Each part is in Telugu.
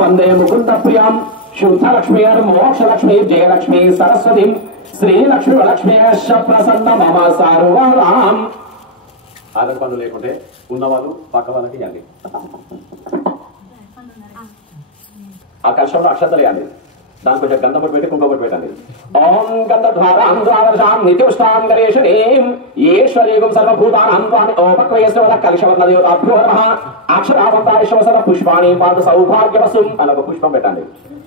వందే ముకుంద ప్రియం శుద్ధలక్ష్మీ మోక్షలక్ష్మీ జయలక్ష్మీ సరస్వతి శ్రీలక్ష్మీ లక్ష్మీ ప్రసన్న మమ సర్వరాం. ఆధార్ పనులు లేకుంటే ఉన్నవాళ్ళు పక్క వాళ్ళకి ఇవ్వండి. ఆ కలశంలో అక్షతలు వేయండి. దాని కొంచెం గంధం బొట్టు పెట్టి కుంకుమ బొట్టు పెట్టండి. ఓం గంధద్వారాం ద్వాదశాం నిత్యుష్టాం గణేశనీం ఈశ్వరీయం సర్వభూతానాం త్వామి ఓపక్వయస్వ కలశవర్ణ దేవతాభ్యో నమః. అక్షరావంతాయేశ్వర పుష్పాణి పాద సౌభాగ్యవసుం అని ఒక పుష్పం పెట్టండి.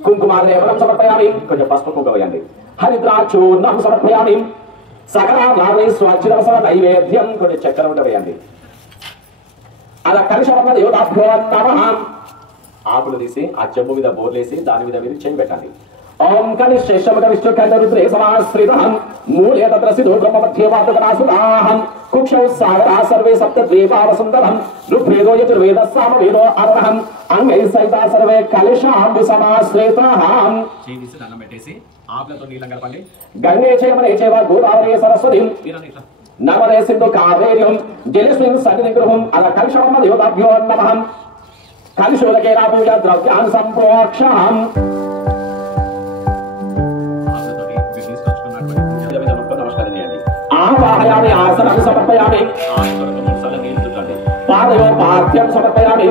కుంకుమాదేవనం సమర్పయామి. కొంచెం పసుపు కుంకుమ వేయండి. హరిద్రాచూర్ణం సమర్పయామి. సకలాభావై స్వాచ్ఛిరవసర నైవేద్యం కొంచెం చక్కెర ఉంట వేయండి. అలా కలశవర్ణ దేవతాభ్యో నమః. ఆకులు తీసి ఆ చెంబు మీద బోర్లేసి దాని మీద మీరు చేయి పెట్టండి. ఓం కనిశ్చేషమక విష్ణుఖండరుద్రే సమాశ్రితం మూలే తత్ర సిద్ధో బ్రహ్మ మధ్యే వాతుకనాసురాహం కుక్షౌ సాగరా సర్వే సప్త ద్వీపావసుందరం ఋగ్వేదో యజుర్వేద సామవేదో అర్హం అంగై సైతా సర్వే కలశాంబు సమాశ్రితాహం. చేయి తీసి దండం పెట్టేసి ఆకులతో నీళ్ళం కలపండి. గంగే చేయమనే చేవ గోదావరి సరస్వతి నర్మదే సింధు కావేర్యం జలస్మిన్ సన్నిధిగృహం అలా కలశవర్ణ దేవతాభ్యో నమః. కలిశోదకేన పూజ ద్రవ్యాన్ సంప్రోక్షాం. నమస్కారం చేయండి. ఆవాహయామి ఆసనం సమర్పయామి. పాదయో పార్థ్యం సమర్పయామి.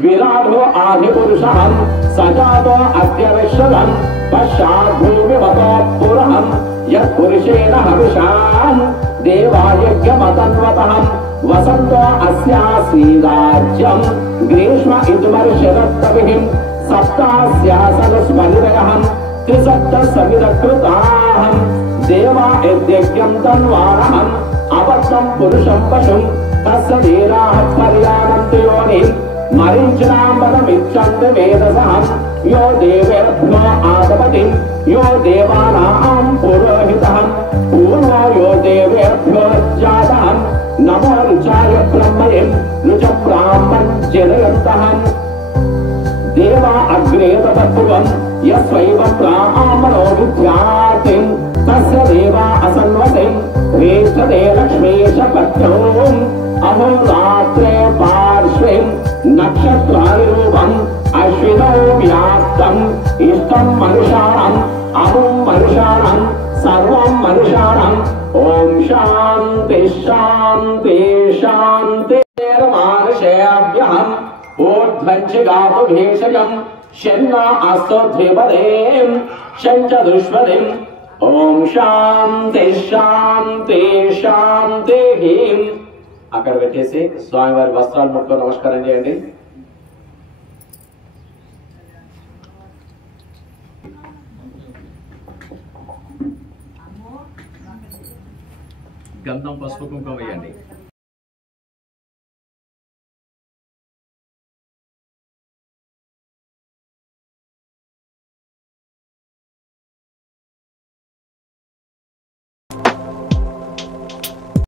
विराटो आदिपुरुषः सजातो अद्यविश्वम् पश्चाद्भूमिमतो पुरहम् यत्पुरुषेण हविषाम् देवायज्ञमतन्वतः वसन्तो अस्यासीराज्यम् ग्रीष्म इदुमर्शरत्तभिः सप्तास्यासनुस्मनिरयहम् त्रिसप्तसमिदकृताहम् देवा यज्ञम् तन्वारहम् अवत्तम् पुरुषम् पशुम् तस्य वीराः पर्यानन्ति योनिम् मरीचिनाम्बरमिच्छन्ति वेदसः यो देवेभ्यो आदपतिम् यो देवानां पुरोहितः पूर्वो यो देवेभ्यो जातः नमो ऋचाय ब्रह्मणे ऋच ब्राह्मण जनयन्तः देवा अग्रे तपपूर्वम् यस्वैव ब्राह्मणो विद्यातिम् तस्य देवा असन्वतिम् वेष्टते लक्ष्मीश पत्योम् अहोरात्रे पार्श्वे नक्षत्रानुरूपम् अश्विनौ व्याप्तम् इष्टम् मनुषाणम् अमुम् मनुषाणम् सर्वम् मनुषाणम् ओम शान्ति शान्ति शान्तिर्मानुषेभ्यः ऊर्ध्वञ्चिगातु भेषजम् शन्ना अस्तु द्विपदेम् शञ्च दुष्पदेम् ओम शान्ति शान्ति शान्तिः. అక్కడ పెట్టేసి స్వామివారి వస్త్రాలు ముట్టుకొని నమస్కారం చేయండి. గంధం పసుపు కుంకుమ వేయండి.